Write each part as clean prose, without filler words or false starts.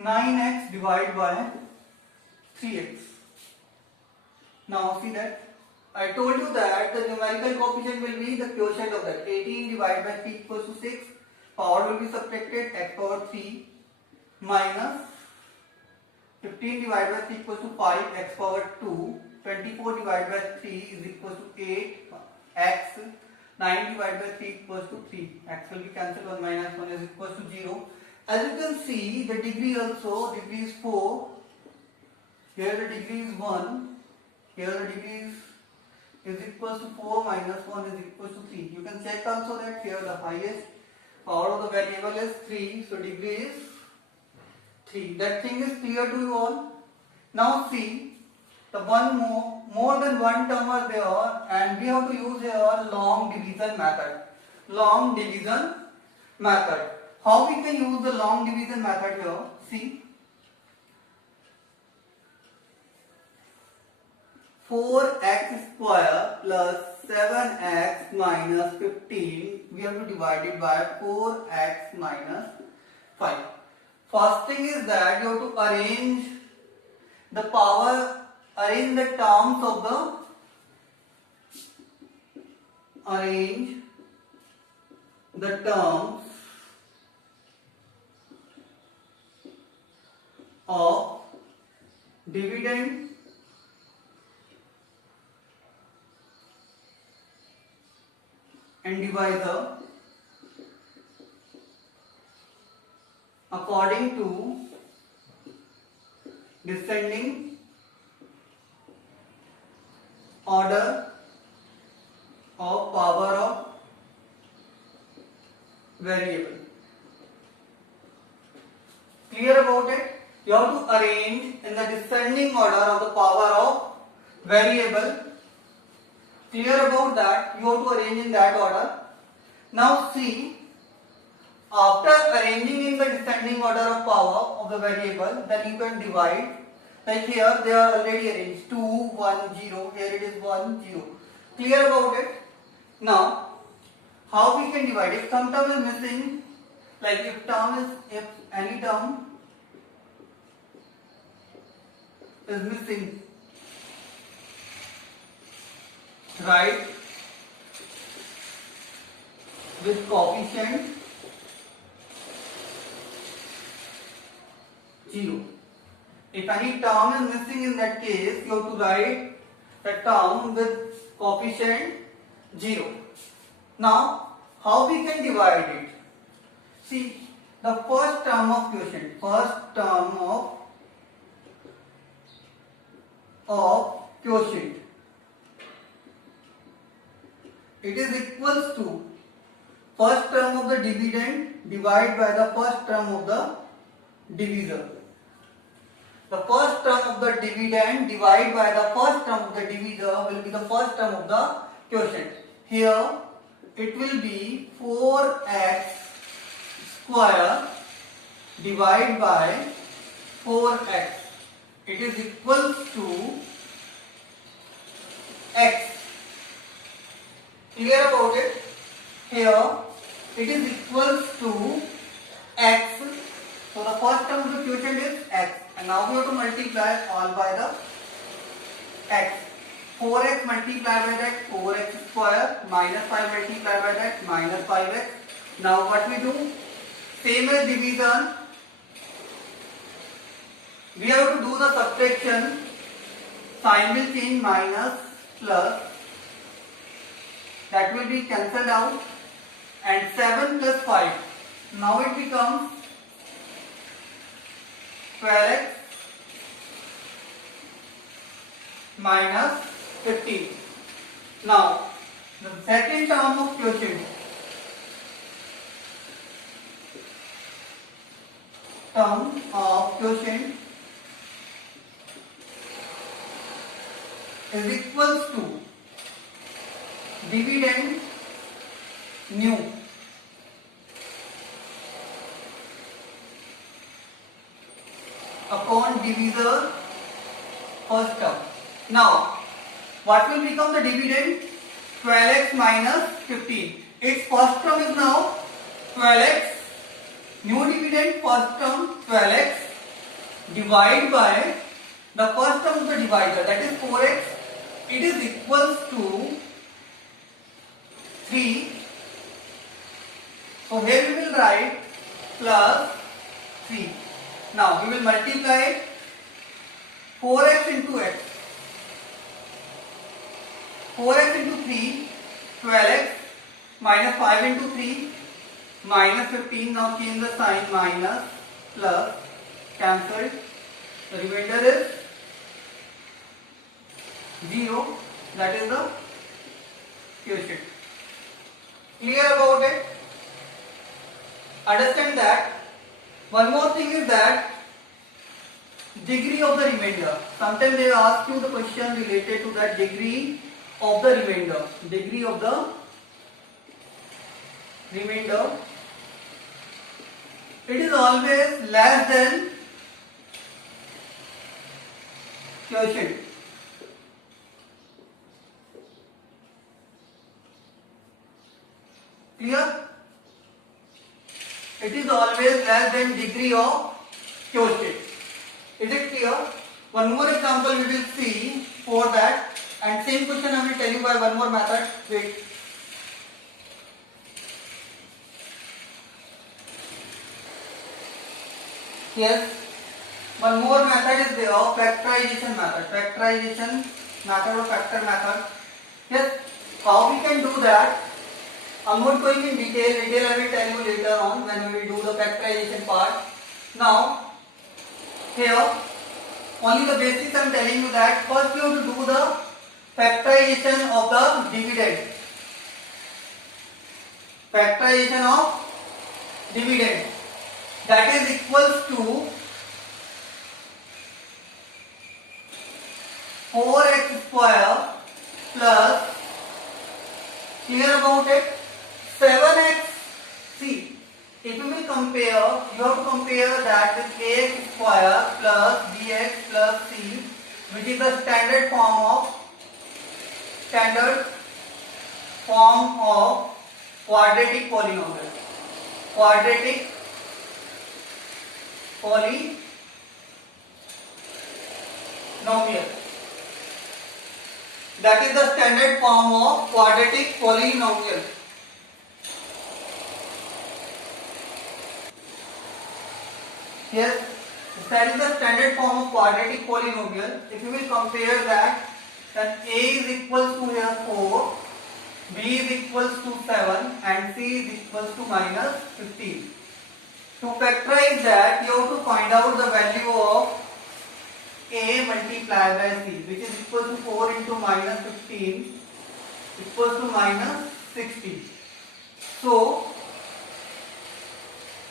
9x divided by 3x. Now see that I told you that the numerical coefficient will be the quotient of that. 18 divided by 3 equals to 6. Power will be subtracted, x power 3 minus 15 divided by 3 equals to 5, x power 2. 24 divided by 3 is equals to 8, x. 9 divided by 3 equals to 3. X will be cancelled, 1 minus 1 is equals to 0. As you can see, the degree also, degree is 4. Here the degree is 1. Here the degree is equals to 4 minus 1 is equals to 3. You can check also that here the highest power of the variable is 3. So degree is 3. That thing is clear to you all. Now see, the one more than one term are there, and we have to use here long division method. Long division method. How we can use the long division method here? See, 4x square plus 7x minus 15, we have to divide it by 4x minus 5. First thing is that you have to arrange the power, arrange the terms of dividend and divisor according to descending order of power of variable. Clear about it? You have to arrange in the descending order of the power of variable. Clear about that? You have to arrange in that order. Now see, after arranging in the descending order of power of the variable, then you can divide. Like here they are already arranged 2, 1, 0. Here it is 1, 0. Clear about it? Now, how we can divide? If some term is missing, like if any term is missing, write with coefficient 0. If any term is missing in that case, you have to write the term with coefficient 0. Now, how we can divide it? See, the first term of quotient, quotient, it is equals to first term of the dividend divided by the first term of the divisor. The first term of the dividend divided by the first term of the divisor will be the first term of the quotient. Here it will be 4x square divided by 4x. It is equals to x. Clear about it? Here it is equals to x. So the first term of the quotient is x. And now we have to multiply all by the x. 4x multiplied by that 4x square minus 5 multiplied by that minus 5x. Now what we do? Same as division. We have to do the subtraction. Sign will change, minus plus. That will be cancelled out. And 7 plus 5. Now it becomes 12x minus 15. Now, the second term of quotient, is equals to dividend new upon divisor first term. Now, what will become the dividend? 12x minus 15. Its first term is now 12x. New dividend first term 12x divide by the first term of the divisor, that is 4x, it is equals to 3. So here we will write plus 3. Now we will multiply 4x into x. 4x into 3, 12x, minus 5 into 3, minus 15. Now change the sign, minus, plus, cancelled. The remainder is 0. That is the quotient. Clear about it? Understand that. One more thing is that degree of the remainder. Sometimes they ask you the question related to that degree of the remainder. Degree of the remainder. It is always less than quotient. Clear? It is always less than degree of quotient. Is it clear? One more example we will see for that, and same question I will tell you by one more method. Wait. Yes, one more method is there of factorization method. Factorization method or factor method. Yes, how we can do that? I'm not going in detail. I will tell you later on when we will do the factorization part. Now, here only the basics I am telling you that first you have to do the factorization of the dividend. Factorization of dividend. That is equals to 4x square plus, clear about it, 7x. See, if you will compare, you have to compare that with ax square plus bx plus c, which is the standard form of quadratic polynomial. Quadratic polynomial. That is the standard form of quadratic polynomial. Yes, that is the standard form of quadratic polynomial. If you will compare that, then a is equals to here 4, b is equals to 7, and c is equals to minus 15. To factorize that, you have to find out the value of a multiplied by c, which is equal to 4 into minus 15 equals to minus 60. So,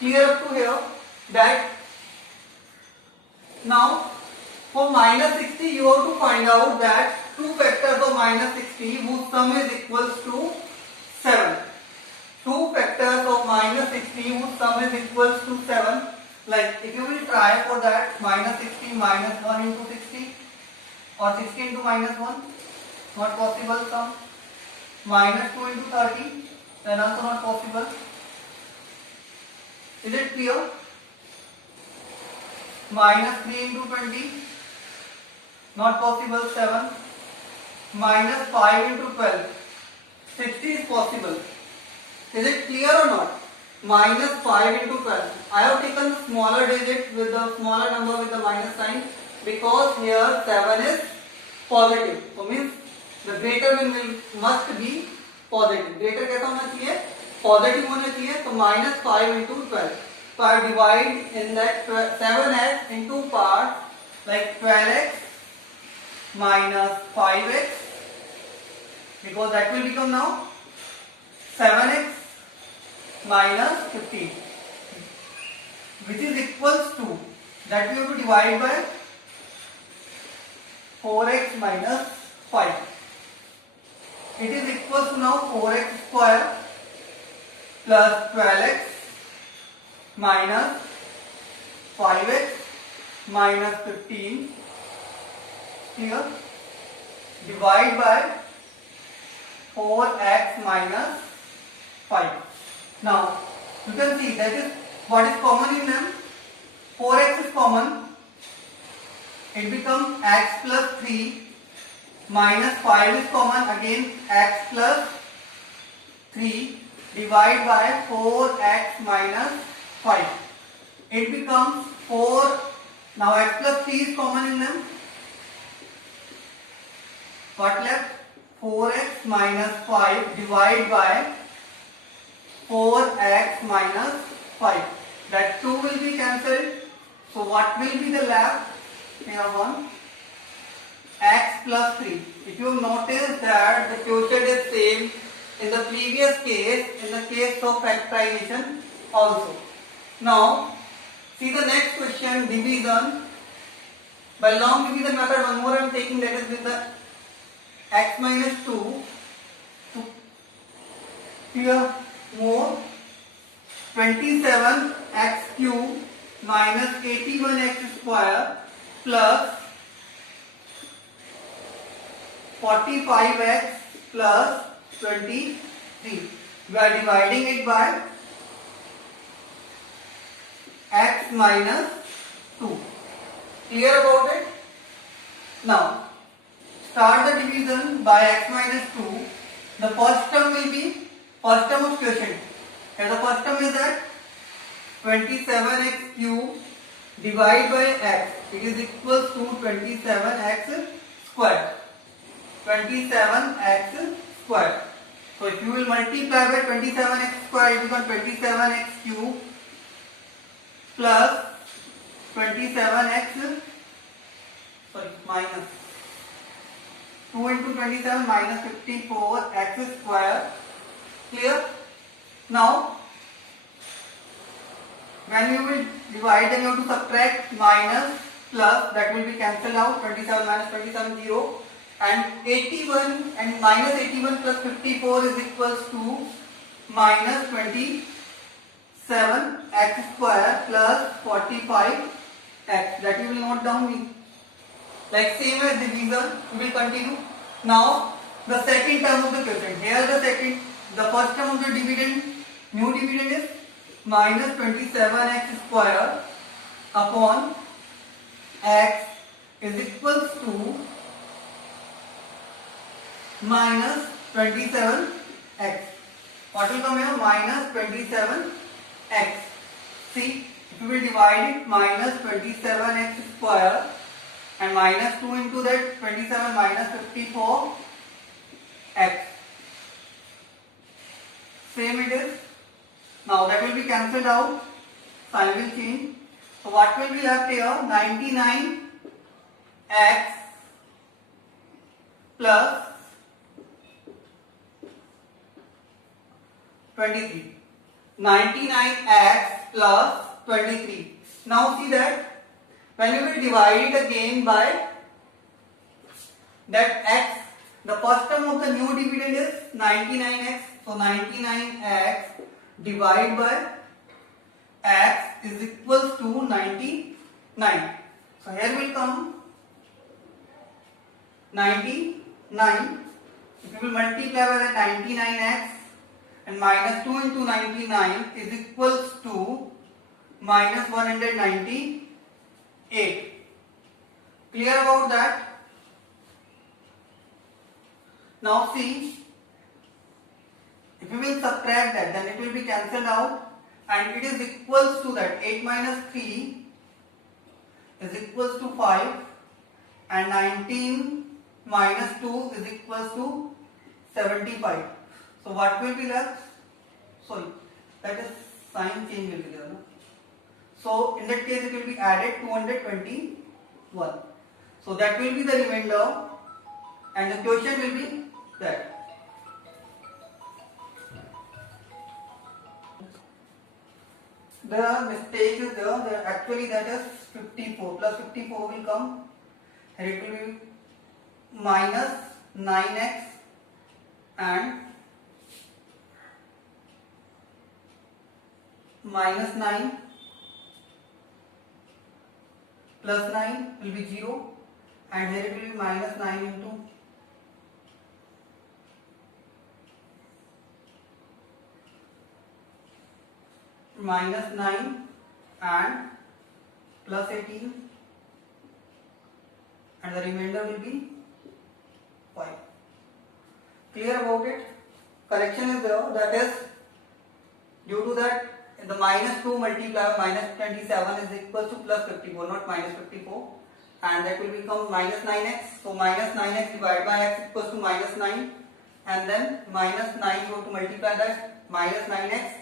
clear up to here that now for minus 60 you have to find out that two factors of minus 60 whose sum is equals to 7. Two factors of minus 60 whose sum is equals to 7. Like if you will try for that, minus 60 minus 1 into 60 or 60 into minus 1, not possible sum. Minus 2 into 30, then also not possible. Is it clear? Minus 3 into 20, not possible. 7. Minus 5 into 12, 60 is possible. Is it clear or not? Minus 5 into 12. I have taken the smaller digit with the smaller number with the minus sign because here 7 is positive. So means the greater will must be positive. Greater कैसा होना चाहिए? Positive होना चाहिए. So minus 5 into 12. So I divide in that 7x into parts like 12x minus 5x, because that will become now 7x minus 15, which is equals to, that we have to divide by 4x minus 5. It is equals to now 4x square plus 12x minus 5x minus 15 here, divide by 4x minus 5. Now you can see that is what is common in them. 4x is common, it becomes x plus 3 minus 5 is common, again x plus 3 divide by 4x minus 5. It becomes 4. Now x plus 3 is common in them. What left? 4x minus 5 divide by 4x minus 5. That 2 will be cancelled. So what will be the left? Here 1. X plus 3. If you notice that the quotient is same in the previous case, in the case of factorization also. Now, see the next question, division. By long division method, one more I am taking, that is with the x minus 2 to here more 27x cube minus 81x square plus 45x plus 23. We are dividing it by x minus 2. Clear about it? Now, start the division by x minus 2. The first term will be first term of quotient. And the first term is that 27x cube divided by x. It is equals to 27x square. 27x square. So if you will multiply by 27x square, it becomes 27x cube plus 27x, minus 2 into 27 minus 54x square. Clear? Now, when you will divide, then you have to subtract minus plus, that will be cancelled out. 27 minus 27 0, and 81 and minus 81 plus 54 is equals to minus 27x square plus 45x. That you will note down me. Like same as division, we will continue. Now the second term of the quotient. Here the first term of the dividend, new dividend is minus 27x square upon x is equals to minus 27x. What will come here? Minus 27x. See, if you will divide it, minus 27x square and minus 2 into that 27 minus 54x. Same it is. Now that will be cancelled out. Sign will change. So what will be left here? 99x plus 23. 99x plus 23. Now see that when you will divide it again by that x, the first term of the new dividend is 99x. So 99x divided by x is equals to 99. So here will come 99. If you will multiply by the 99x and minus 2 into 99 is equals to minus 198. Clear about that? Now see, if you will subtract that, then it will be cancelled out and it is equals to that 8 minus 3 is equals to 5 and 19 minus 2 is equals to 75. So what will be left? Sorry, that is sign change will be there. No? So in that case it will be added 221. So that will be the remainder and the quotient will be that. The mistake is there, actually that is 54 plus 54 will come and it will be minus 9x and minus 9 plus 9 will be 0 and here it will be minus 9 into minus 9 and plus 18 and the remainder will be 5. Clear about it? Correction is there, that is due to that the minus 2 multiplied by minus 27 is equal to plus 54, not minus 54, and that will become minus 9x. So minus 9x divided by x equals to minus 9, and then minus 9 you have to multiply that minus 9x,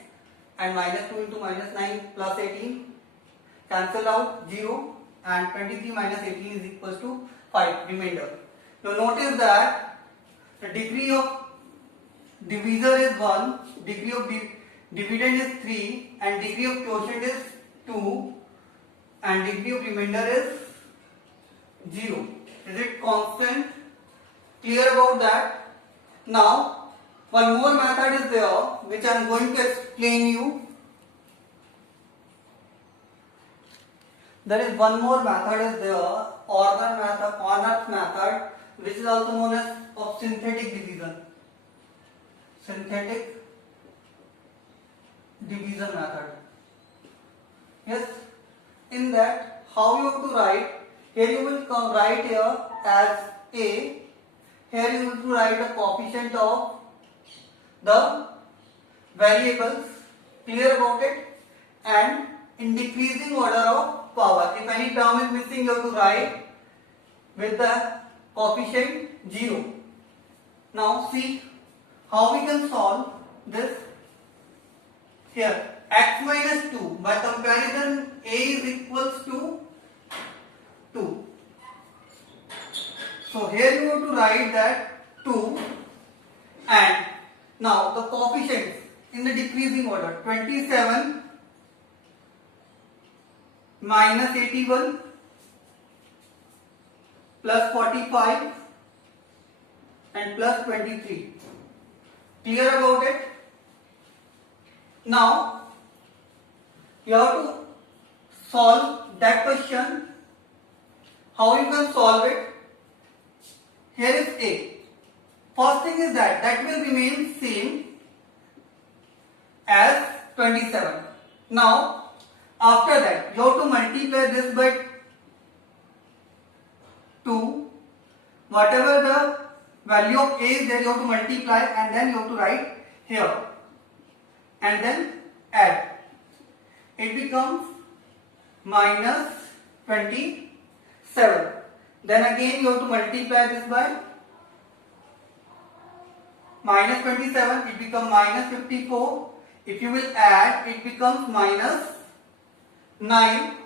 and minus 2 into minus 9 plus 18 cancel out 0, and 23 minus 18 is equals to 5 remainder. Now notice that the degree of divisor is 1, degree of dividend is 3, and degree of quotient is 2, and degree of remainder is 0. Is it constant? Clear about that? Now one more method is there which I am going to explain you. There is one more method is there, Orner method, which is also known as of synthetic division. Synthetic division method. Yes, in that how you have to write? Here you will come write here as A. Here you have to write the coefficient of the variables. Clear about it? And in decreasing order of power. If any term is missing, you have to write with the coefficient 0. Now see how we can solve this. Here x minus 2, by comparison a is equals to 2. So here you have to write that 2, and now the coefficients in the decreasing order. 27 minus 81 plus 45 and plus 23. Clear about it? Now you have to solve that question. How you can solve it? Here is A. First thing is that will remain same as 27. Now after that you have to multiply this by 2. Whatever the value of A is there, you have to multiply, and then you have to write here, and then add. It becomes minus 27. Then again you have to multiply this by minus 27. It becomes minus 54. If you will add, it becomes minus 9,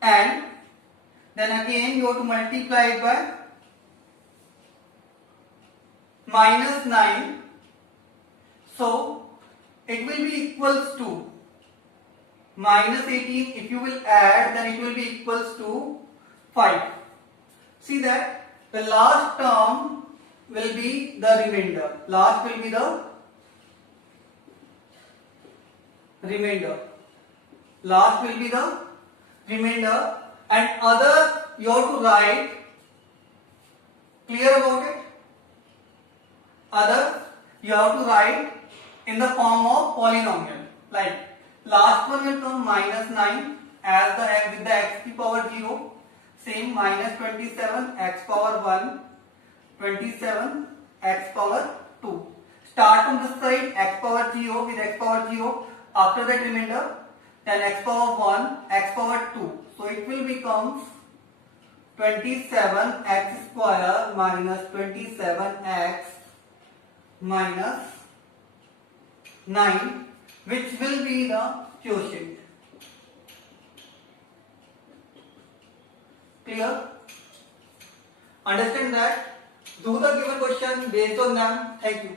and then again you have to multiply it by minus 9. So it will be equals to minus 18. If you will add, then it will be equals to 5. See that the last term will be the remainder. Last will be the remainder. Last will be the remainder, and other you have to write. Clear about it? Other you have to write in the form of polynomial. Like last one will come minus 9 as the with the x to power 0. Same minus 27 x power 1, 27 x power 2. Start from this side x power 0 with x power 0. After that remainder, then x power 1, x power 2. So it will become 27x square minus 27x minus 9, which will be the quotient. Clear? Understand that? Do the given question based on them. Thank you.